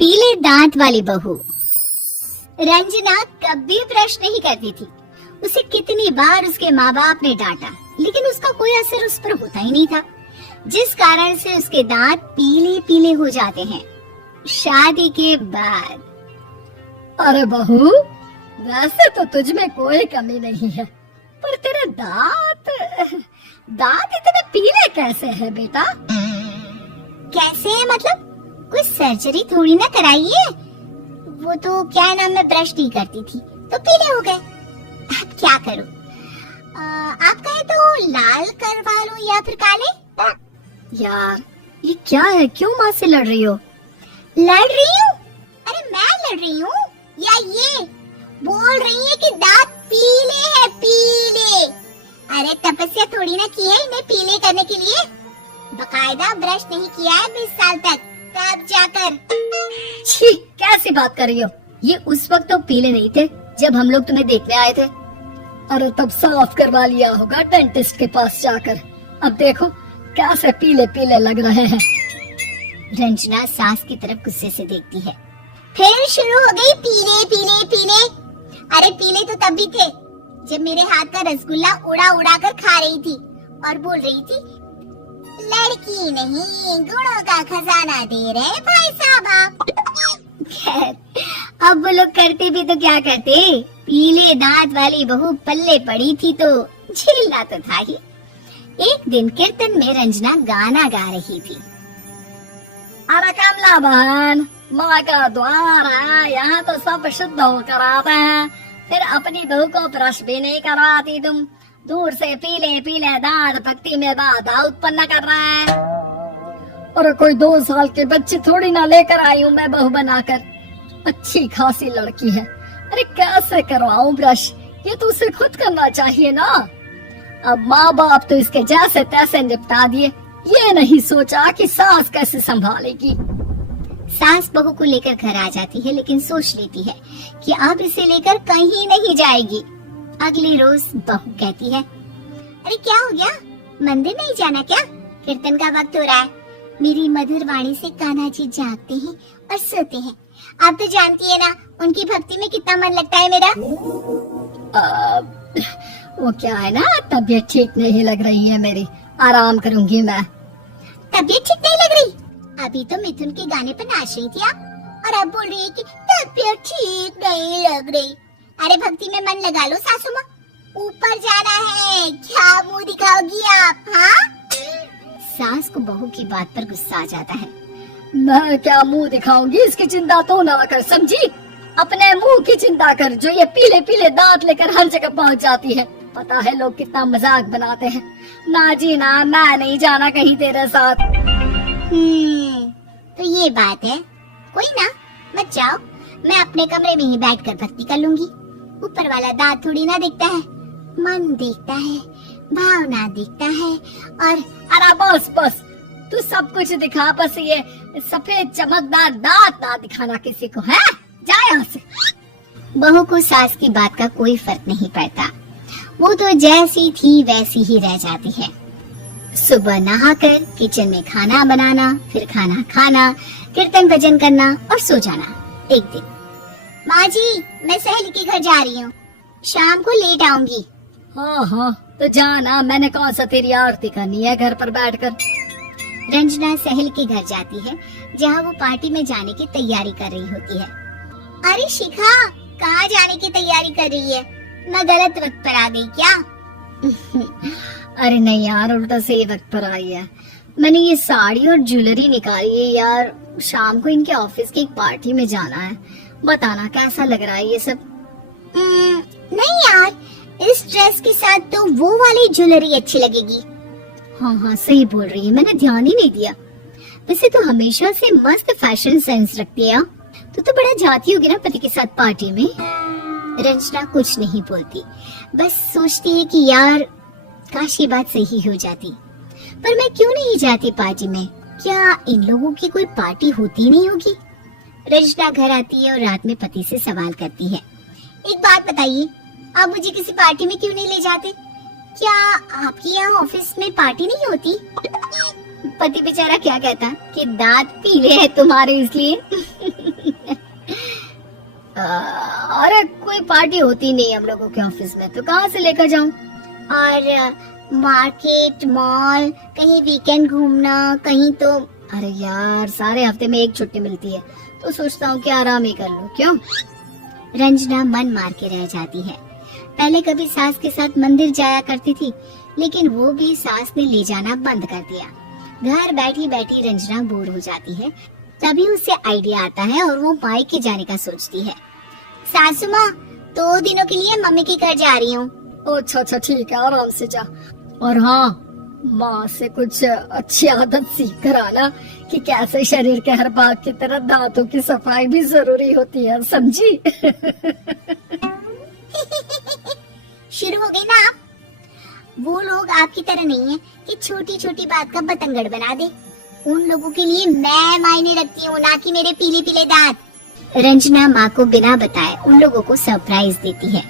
पीले दांत वाली बहू। रंजना कभी ब्रश नहीं करती थी। उसे कितनी बार उसके माँ बाप ने डांटा, लेकिन उसका कोई असर उस पर होता ही नहीं था, जिस कारण से उसके दांत पीले पीले हो जाते हैं शादी के बाद। अरे बहू, वैसे तो तुझ में कोई कमी नहीं है, पर तेरे दांत इतने पीले कैसे हैं बेटा? कैसे है मतलब? कोई सर्जरी थोड़ी ना कराई है। वो तो क्या नाम, मैं ब्रश नहीं करती थी तो पीले हो गए। अब क्या करूं? आप कहे तो लाल करवा लूं या फिर काले? यार ये क्या है, क्यों माँ से लड़ रही हो? लड़ रही हूँ? अरे मैं लड़ रही हूँ या ये बोल रही है कि दांत पीले हैं, पीले। अरे तपस्या थोड़ी ना की है इन्हें पीले करने के लिए। बकायदा ब्रश नहीं किया है 20 साल तक, तब जाकर। छी, कैसी बात कर रही हो? ये उस वक्त तो पीले नहीं थे जब हम लोग तुम्हें देखने आए थे। अरे तब साफ करवा लिया होगा डेंटिस्ट के पास जाकर। अब देखो कैसे पीले पीले लग रहे हैं। रंजना सास की तरफ गुस्से से देखती है। फिर शुरू हो गई पीले पीले पीले। अरे पीले तो तब भी थे जब मेरे हाथ का रसगुल्ला उड़ा उड़ा कर खा रही थी और बोल रही थी, लड़की नहीं गुणों का खजाना दे रहे भाई साहब आप। खैर, अब वो लोग करते भी तो क्या करते, पीले दांत वाली बहू पल्ले पड़ी थी तो झेलना तो था ही। एक दिन कीर्तन में रंजना गाना गा रही थी। अरे कमला बहन, माँ का द्वार है, यहाँ तो सब शुद्ध होकर आते हैं, फिर अपनी बहू को ब्रश भी नहीं करवाती तुम। दूर से पीले पीले दांत भक्ति में बाधा उत्पन्न कर रहा है। और कोई 2 साल के बच्चे थोड़ी ना लेकर आई हूँ मैं बहू बनाकर। अच्छी खासी लड़की है, अरे कैसे करवाऊं ब्रश? ये तो उसे खुद करना चाहिए ना। अब माँ बाप तो इसके जैसे तैसे निपटा दिए, ये नहीं सोचा कि सास कैसे संभालेगी। सास बहू को लेकर घर आ जाती है, लेकिन सोच लेती है कि अब इसे लेकर कहीं नहीं जाएगी। अगली रोज बहू कहती है, अरे क्या हो गया, मंदिर नहीं जाना क्या? कीर्तन का वक्त हो रहा है। मेरी मधुर वाणी से कान्हा जी जागते हैं और सोते हैं। आप तो जानती है ना उनकी भक्ति में कितना मन लगता है मेरा। वो क्या है ना, तबीयत ठीक नहीं लग रही है मेरी, आराम करूंगी मैं। तबीयत ठीक नहीं लग रही? अभी तो मिथुन के गाने पर नाच रही थी आप, और अब बोल रही है कि तबीयत ठीक नहीं लग रही। अरे भक्ति में मन लगा लो सासू माँ, ऊपर जाना है, क्या मुंह दिखाओगी आप? हाँ? सास को बहू की बात पर गुस्सा आ जाता है। मैं क्या मुंह दिखाऊंगी, इसकी चिंता तो ना कर, समझी? अपने मुंह की चिंता कर, जो ये पीले पीले दांत लेकर हर जगह पहुंच जाती है। पता है लोग कितना मजाक बनाते हैं। ना जी ना, मैं नहीं जाना कहीं तेरे साथ। तो ये बात है, कोई ना, मत जाओ, मैं अपने कमरे में ही बैठकर भक्ति कर लूंगी। ऊपर वाला दांत थोड़ी ना दिखता है, मन दिखता है, भावना दिखता है। और अरे बस बस, तू सब कुछ दिखा, बस ये सफेद चमकदार दांत ना दिखाना किसी को, है? जा यहाँ से। बहू को सास की बात का कोई फर्क नहीं पड़ता, वो तो जैसी थी वैसी ही रह जाती है। सुबह नहाकर किचन में खाना बनाना, फिर खाना खाना, कीर्तन भजन करना और सो जाना। एक दिन, माँ जी मैं सहेली के घर जा रही हूँ, शाम को लेट आऊंगी। हाँ हाँ तो जाना, मैंने कौन सा तेरी आरती करनी है घर पर बैठकर। रंजना सहेली के घर जाती है, जहाँ वो पार्टी में जाने की तैयारी कर रही होती है। अरे शिखा, कहाँ जाने की तैयारी कर रही है? मैं गलत वक्त पर आ गई क्या? अरे नहीं यार, उल्टा सही वक्त पर आई है। मैंने ये साड़ी और ज्वेलरी निकाली है यार, शाम को इनके ऑफिस की एक पार्टी में जाना है। बताना कैसा लग रहा है ये सब? नहीं यार, इस ड्रेस के साथ तो वो वाली ज्वेलरी अच्छी लगेगी। हाँ हाँ सही बोल रही है, मैंने ध्यान ही नहीं दिया। वैसे तो हमेशा से मस्त फैशन सेंस रखती है। तो बड़ा जाती होगी ना पति के साथ पार्टी में। रंजना कुछ नहीं बोलती, बस सोचती है कि यार काश ये बात सही हो जाती, पर मैं क्यों नहीं जाती पार्टी में? क्या इन लोगों की कोई पार्टी होती नहीं होगी? रंजना घर आती है और रात में पति से सवाल करती है, एक बात बताइए, आप मुझे किसी पार्टी में क्यों नहीं ले जाते? क्या आपके यहाँ ऑफिस में पार्टी नहीं होती? पति बेचारा क्या कहता कि दांत पीले हैं तुम्हारे इसलिए। अरे कोई पार्टी होती नहीं हम लोगों के ऑफिस में, तो कहाँ से लेकर जाऊं? और मार्केट, मॉल, कहीं वीकेंड घूमना, कहीं तो। अरे यार सारे हफ्ते में एक छुट्टी मिलती है, तो सोचता हूँ कि आराम ही कर लूं। क्यों? रंजना मन मार के रह जाती है। पहले कभी सास के साथ मंदिर जाया करती थी, लेकिन वो भी सास ने ले जाना बंद कर दिया। घर बैठी बैठी रंजना बोर हो जाती है। तभी उसे आइडिया आता है और वो मायके जाने का सोचती है। सासू माँ, 2 दिनों के लिए मम्मी के घर जा रही हूँ। अच्छा ठीक है, आराम से जा। और हाँ, माँ से कुछ अच्छी आदत सीख कर आना कि कैसे शरीर के हर भाग की तरह दांतों की सफाई भी जरूरी होती है, समझी? शुरू हो गई ना आप। वो लोग आपकी तरह नहीं है कि छोटी छोटी बात का बतंगड़ बना दे। उन लोगों के लिए मैं मायने रखती हूँ, ना कि मेरे पीले पीले दांत। रंजना माँ को बिना बताए उन लोगों को सरप्राइज देती है,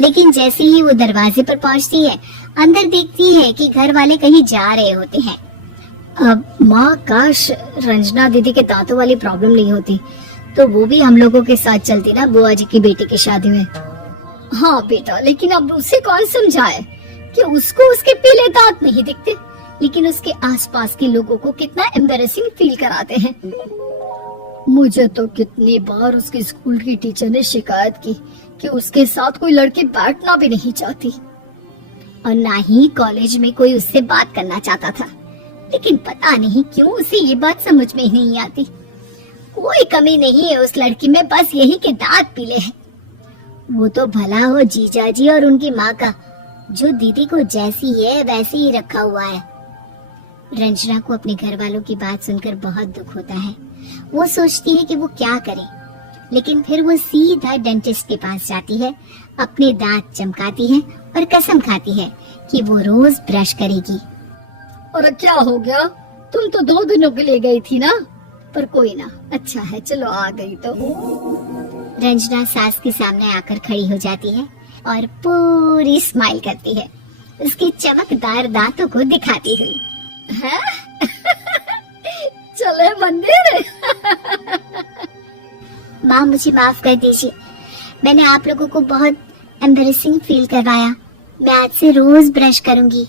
लेकिन जैसे ही वो दरवाजे पर पहुँचती है, अंदर देखती है कि घर वाले कहीं जा रहे होते हैं। अब माँ, काश रंजना दीदी के दांतों वाली प्रॉब्लम नहीं होती, तो वो भी हम लोगों के साथ चलती ना बुआ जी की बेटी की शादी में। हाँ बेटा, लेकिन अब उसे कौन समझाए कि उसको उसके पीले दांत नहीं दिखते, लेकिन उसके आसपास के लोगों को कितना एम्बैरेसिंग फील कराते हैं। मुझे तो कितनी बार उसके स्कूल की टीचर ने शिकायत की कि उसके साथ कोई लड़की बैठना भी नहीं चाहती, और ना ही कॉलेज में कोई उससे बात करना चाहता था। लेकिन पता नहीं क्यों उसे ये बात समझ में ही नहीं आती। कोई कमी नहीं है उस लड़की में, बस यही कि दांत पीले हैं। वो तो भला हो जीजाजी और उनकी माँ का, जो दीदी को जैसी है वैसे ही रखा हुआ है। रंजना को अपने घर वालों की बात सुनकर बहुत दुख होता है। वो सोचती है कि वो क्या करे, लेकिन फिर वो सीधा डेंटिस्ट के पास जाती है, अपने दांत चमकाती है और कसम खाती है कि वो रोज ब्रश करेगी। और क्या हो गया? तुम तो 2 दिनों के लिए गई थी ना, पर कोई ना, अच्छा है, चलो आ गई तो। रंजना सास के सामने आकर खड़ी हो जाती है और पूरी स्माइल करती है, उसके चमकदार दांतों को दिखाती हुई। है? चले मंदिर। माँ, मुझे माफ कर दीजिए, मैंने आप लोगों को बहुत एम्बैरेसिंग फील करवाया। मैं आज से रोज ब्रश करूंगी।